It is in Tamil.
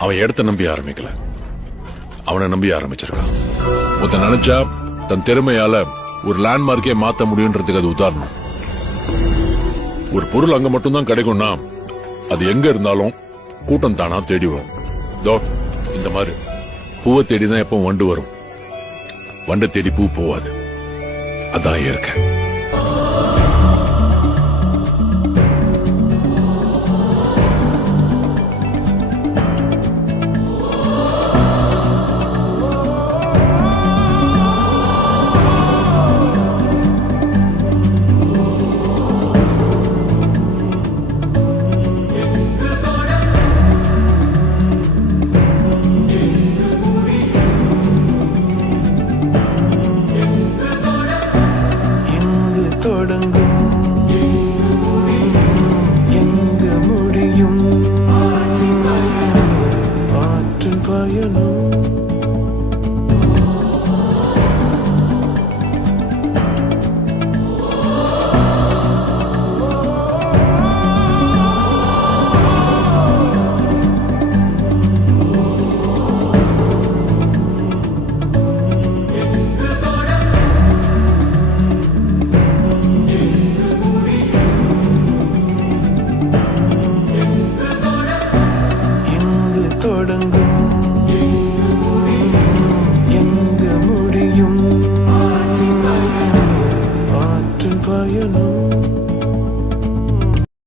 அவன் இடத்த நம்பி ஆரம்பிக்கல. அவனை நம்பி ஆரம்பிச்சிருக்கான். ஒருத்தன் நினைச்சா தன் திறமையால ஒரு லேண்ட்மார்க்கே மாத்த முடியுன்றதுக்கு அது உதாரணம். ஒரு பொருள் அங்க மட்டும்தான் கிடைக்கும்னா அது எங்க இருந்தாலும் கூட்டம் தானா தேடி வரும். தோ இந்த மாதிரி. பூவை தேடி தான் எப்பவும் வண்டு வரும். வண்டை தேடி பூ போவாது. அதான் இயற்கை. for you know waiting for your love.